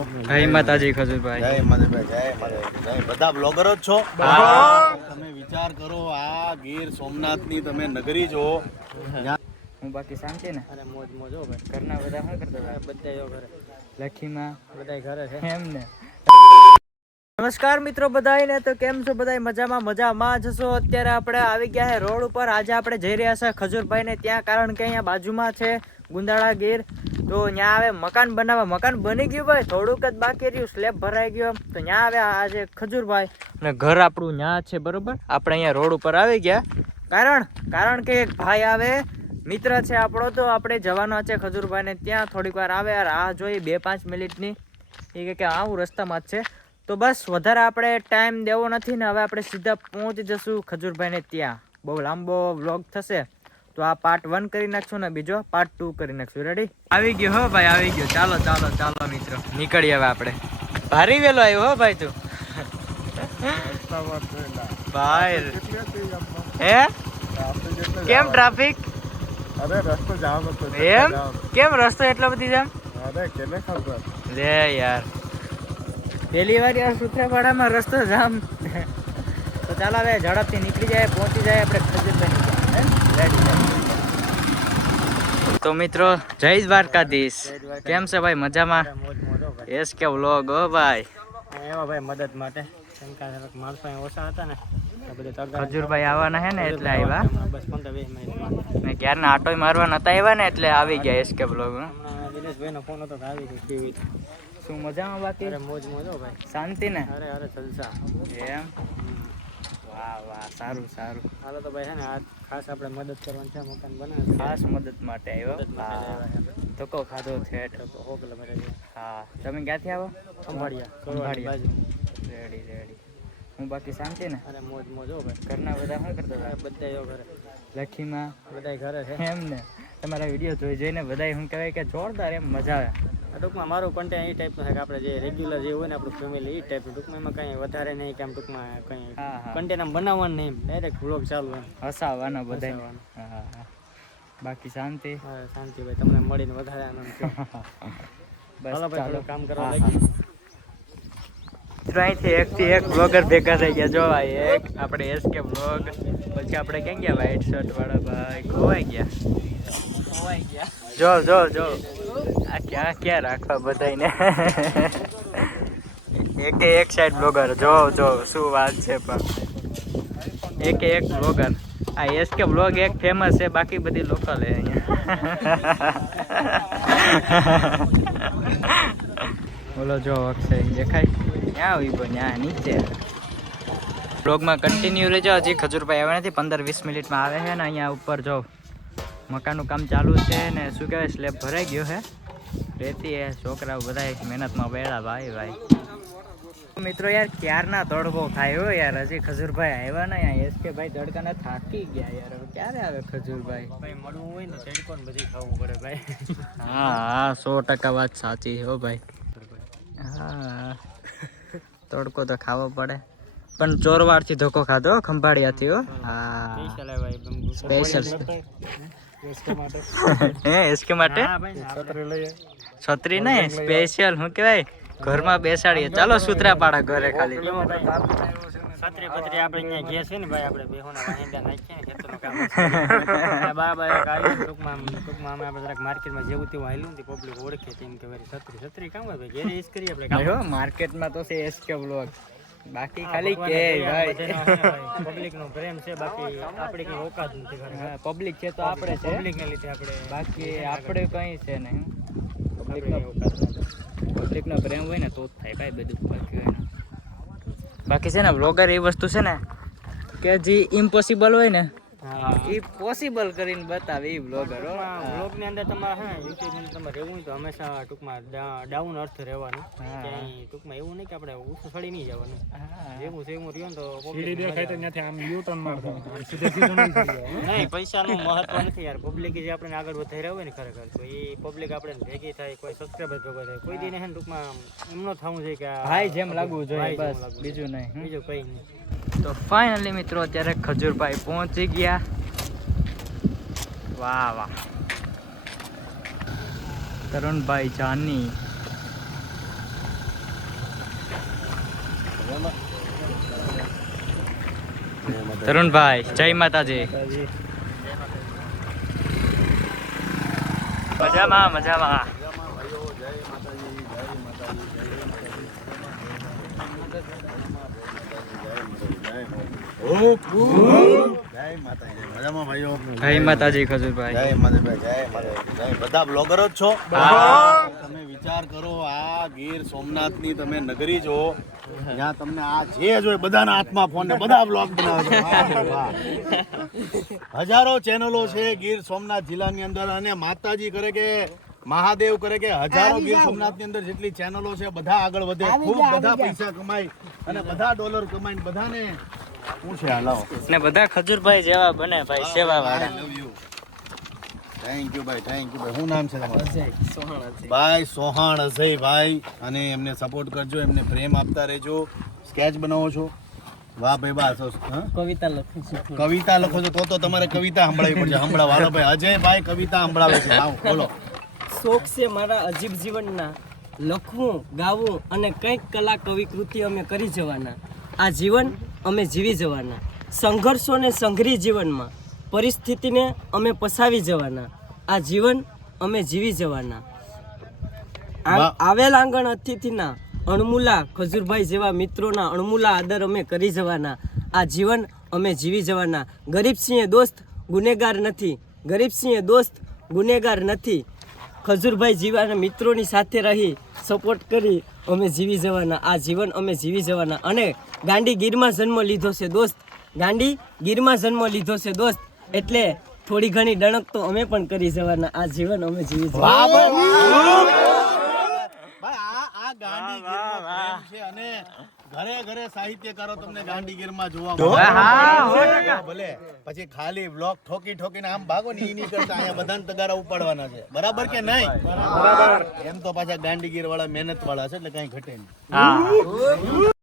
જય માતાજી ખજૂરભાઈ. જય માતાજી, જય માતાજી, જય બધા બ્લોગરો જ છો. તમે વિચાર કરો, આ ગીર સોમનાથની તમે નગરી જો. હું બાકી શાંતિ ને? અરે મોજ મોજ હો ભાઈ. ઘરના બધા શું કરતા હતા? બધા એવો ઘરે. લખીમાં બધા ઘરે છે એમ ને. નમસ્કાર મિત્રો બધાને, તો કેમ છો બધા? મજામાં જશો. અત્યારે આપણે આવી ગયા છે રોડ ઉપર. આજે આપણે જઈ રહ્યા છે ખજૂરભાઈ ને ત્યાં, કારણ કે અહીંયા બાજુમાં છે ગુંદાળા ગીર. તો ત્યાં આવે મકાન બનાવવા. મકાન બની ગયું ભાઈ, થોડુંક જ બાકી રહ્યું, સ્લેબ ભરાઈ ગયો. તો ત્યાં આવે આજે ખજૂરભાઈ અને ઘર આપણું ત્યાં છે, બરોબર. આપણે અહીંયા રોડ ઉપર આવી ગયા કારણ કે એક ભાઈ આવે, મિત્ર છે આપણો, તો આપણે જવાનો છે ખજૂરભાઈ ને ત્યાં. થોડીક વાર આવે યાર, આ જોઈ 2-5 મિનિટની. એ કે આવું રસ્તામાં જ છે. તો બસ વધારે આપણે ટાઈમ દેવો નથી ને, હવે આપણે સીધા પહોંચી જશું ખજૂરભાઈ ને ત્યાં. બહુ લાંબો વ્લોગ થશે, તો આ પાર્ટ 1 કરી નાખશું ને બીજો પાર્ટ 2 કરી નાખશું. રેડી? આવી ગયો હો ભાઈ, આવી ગયો. ચાલો મિત્રો, નીકળીએ હવે આપણે. ભારી વેલો આવ્યો હો ભાઈ તું. ભાઈ હે કેમ ટ્રાફિક? અરે રસ્તો જામ હતો. એમ કેમ રસ્તો એટલો બધી જામ? અરે કેને ખબર લે યાર, પહેલી વાર યાર સૂત્રાપાડામાં રસ્તો જામ. તો ચાલો હવે ઝડપથી નીકળી જાય, પહોંચી જાય આપણે ખજૂરભાઈ. તો મિત્રો જય દ્વારકાધીશ. કેમ છે ભાઈ? મજામાં? એસ કે વ્લોગ હો ભાઈ. એવા ભાઈ મદદ માટે માણસો ઓછા હતા ને, ખજૂરભાઈ આવવાના હે ને એટલે આવ્યા. બસ 15-20 મિનિટમાં ને ક્યારના આટોય મારવા નતા આવ્યા ને એટલે આવી ગયા એસ કે વ્લોગ. દિનેશભાઈ નો ફોન હતો કે આવી ગઈ કેવી શું મજામાં? બાકી અરે મોજ મોજો ભાઈ, શાંતિ ને? અરે જલસા એમ? વાહ સારું. હાલો તો ભાઈ છે ને, આ ખાસ આપણે મદદ કરવાની છે. મકાન બનાવે ખાસ મદદ માટે આવ્યો. ધક્કો ખાધો છે. હા, તમે ક્યાંથી આવો? ખંભાળિયા બાજુ. રેડી. હું બાકી શાંતિ ને? અરે મોજ મોજો ભાઈ. ઘરના બધા શું કરતા હતા? બધા એવો ઘરે. લખીમાં બધા ઘરે છે એમ ને. તમારા વિડીયો જોઈને બધા શું કહેવાય કે જોરદાર, એમ મજા આવે. ટૂંકમાં મારું કન્ટેન્ટ એ ટાઈપનું છે કે આપણે જે રેગ્યુલર જે હોય ને આપણું ફેમિલી, એ ટાઈપનું. ટૂંકમાં એમાં કંઈ વધારે નહીં કે આમ ટૂંકમાં કંઈ કન્ટેન્ટ આમ બનાવવાનું નહીં, ડાયરેક્ટ વ્લોગ ચાલુ એમ હસાવવાના બધા. હા. બાકી શાંતિ? હા શાંતિ ભાઈ, તમને મળીને વધારે આનંદ છે. બસ ચાલો કામ કરવા લાગી. અહીંથી એકથી એક બ્લોગર ભેગા થઈ ગયા. જો ભાઈ એક આપણે એસકે બ્લોગ, પછી આપણે ક્યાં ગયા? વ્હાઈટ શર્ટ વાળા ભાઈ ખોવાઈ ગયા. જો આ ક્યાં રાખવા બધાને. એક સાઈડ બ્લોગર. જો શું વાત છે. પણ એક બ્લોગર. આ એસકે બ્લોગ એક ફેમસ છે, બાકી બધી લોકલ છે અહીંયા. બોલો જો અક્ષય દેખાય ક્યાં આવી ગયો? ત્યાં નીચે. બ્લોગમાં કન્ટિન્યુ રહેજો. હજી ખજૂરભાઈ આવ્યા નથી, 15-20 મિનિટમાં આવે છે ને. અહીંયા ઉપર જો મકાનનું કામ ચાલુ છે ને, શું કહેવાય, સ્લેબ ભરાઈ ગયો છે. રેતી એ છોકરાઓ બધા મહેનતમાં બેડા ભાઈ. મિત્રો યાર ક્યારના તડકો ખાય હો યાર, હજી ખજૂરભાઈ આવ્યા ને. એસકે ભાઈ તડકાને થાકી ગયા યાર. હવે ક્યારે આવે ખજૂરભાઈ? ભાઈ મળવું હોય ને તડકો ને બધી ખાવું પડે ભાઈ. હા 100% વાત સાચી હો ભાઈ. હા તડકો તો ખાવો પડે, પણ ચોરવાડથી ધોકો ખાધો, ખંભાળિયાથી. હો હા સ્પેશિયલ. હે એસકે માટે છત્રી નહીં, સ્પેશિયલ. શું કહેવાય, ઘરમાં બેસાડીએ. ચાલો સૂત્રાપાડા ઘરે ખાલી. છત્રી પત્રી આપણે અહીંયા ઘેર છે ને ભાઈ, આપણે બેહોના વાહિંદા નાખીએ ને ખેતરનું કામ. બરાબર ટૂંકમાં અમે આપણે જરાક માર્કેટમાં જેવું તેવું હાલ્યું ને, પબ્લિક ઓળખે તેમ કે ભાઈ છત્રી કામ હોય ભાઈ, ઘેરે યુઝ કરીએ આપણે. માર્કેટમાં તો છે એસકે વ્લોગ, બાકી ખાલી કે ભાઈ પબ્લિક નો પ્રેમ છે, બાકી આપણે કઈ ઓકાત નથી. પબ્લિક છે તો આપણે છે, પબ્લિક ને લીધે આપણે, બાકી આપણે કઈ છે ને. પબ્લિક નો પ્રેમ હોય ને તો જ થાય ભાઈ બધું. બાકી છે ને વ્લોગર એ વસ્તુ છે ને કે જે ઇમ્પોસિબલ હોય ને એ પોસિબલ કરીને બતાવે એ વ્લોગર. વ્લોગ ની અંદર તમારે યુટ્યુબ ની તમારે રહેવું હોય તો હંમેશા ટૂંકમાં ડાઉન અર્થ રહેવાનું. ટૂંકમાં એવું નહીં કે આપણે ઊંચું ચડી નહીં જવાનું. જેવું છે એવું રહ્યું તો નહીં, પૈસાનું મહત્વ નથી યાર. પબ્લિક જે આપણે આગળ વધારી રહ્યા હોય ને ખરેખર, તો એ પબ્લિક આપણે ભેગી થાય, કોઈ સબસ્ક્રાઈબર ભેગો થાય, કોઈ દી ને ટૂંકમાં એમનો થવું છે કે ભાઈ જેમ લાગવું જોઈએ, બસ બીજું નહીં, બીજું કઈ નહીં. તો ફાઇનલી મિત્રો અત્યારે ખજૂરભાઈ પહોંચી ગયા. વાહ તરુણભાઈ જાની તરુણભાઈ જય માતાજી. મજામાં મજામાં. જય માતાજી ખજૂરભાઈ. જય માતાજી, જય માતાજી, જય. બધા બ્લોગરો જ છો. તમે વિચાર કરો, આ ગીર સોમનાથની તમે નગરી જો, જ્યાં તમને આ જે જોઈએ બધાના હાથમાં ફોન ને બધા બ્લોગ બનાવે છે. વાહ, વાહ. હજારો ચેનલો છે ગીર સોમનાથ જિલ્લાની અંદર, અને માતાજી કરે કે મહાદેવ કરે કે હજારો ગીર સોમનાથની અંદર જેટલી ચેનલો છે બધા આગળ વધે, ખૂબ બધા પૈસા કમાય અને બધા ડોલર કમાઈને બધાને શું છે હાલો ને બધા ખજૂરભાઈ જેવા બને ભાઈ, સેવા વાળા. થેન્ક યુ ભાઈ, થેન્ક યુ ભાઈ. શું નામ છે તમારું? ભાઈ સોહાણ અજયભાઈ. અને એમને સપોર્ટ કરજો, એમને પ્રેમ આપતા રહેજો. સ્કેચ બનાવો છો? વાહ ભાઈ વાહ. કવિતા લખું છું. કવિતા લખો છો તો તમારે કવિતા સંભળાવી પડશે. સંભળાવો ભાઈ. અજયભાઈ કવિતા સંભળાવે છે. આવો બોલો. શોખ છે મારા અજીબ જીવનના, લખવું ગાવું અને કંઈક કલા કવિકૃતિ અમે કરી જવાના. આ જીવન અમે જીવી જવાના. સંઘર્ષોને સંઘરી જીવનમાં પરિસ્થિતિને અમે પસાવી જવાના. આ જીવન અમે જીવી જવાના. આવેલ આંગણ અતિથિના અણમુલા ખજૂરભાઈ જેવા મિત્રોના અણમુલા આદર અમે કરી જવાના. આ જીવન અમે જીવી જવાના. ગરીબસિંહે દોસ્ત ગુનેગાર નથી, ગરીબસિંહે દોસ્ત ગુનેગાર નથી. ખજૂરભાઈ જેવા મિત્રોની સાથે રહી સપોર્ટ કરી અમે જીવી જવાના. આ જીવન અમે જીવી જવાના. અને ગાંડી ગીરમાં જન્મ લીધો છે દોસ્ત, ગાંડી ગીરમાં જન્મ લીધો છે દોસ્ત, એટલે થોડી ઘણી ડણક તો અમે પણ કરી જવાના. આ જીવન અમે જીવી જવાના. આ ગાંધીગીરનો પ્રેમ છે, અને ઘરે ઘરે સાહિત્યકારો તમને ગાંધીગીરમાં જોવા મળે. ભલે પછી ખાલી બ્લોક ઠોકી ઠોકીને આમ ભાગો ને ઈ નહીં કરતા, અહીંયા બધાને તગારા ઉપાડવાના છે. બરાબર કે નહીં? બરાબર. એમ તો પાછા ગાંધીગીર વાળા મહેનત વાળા છે, એટલે કઈ ઘટે નહીં.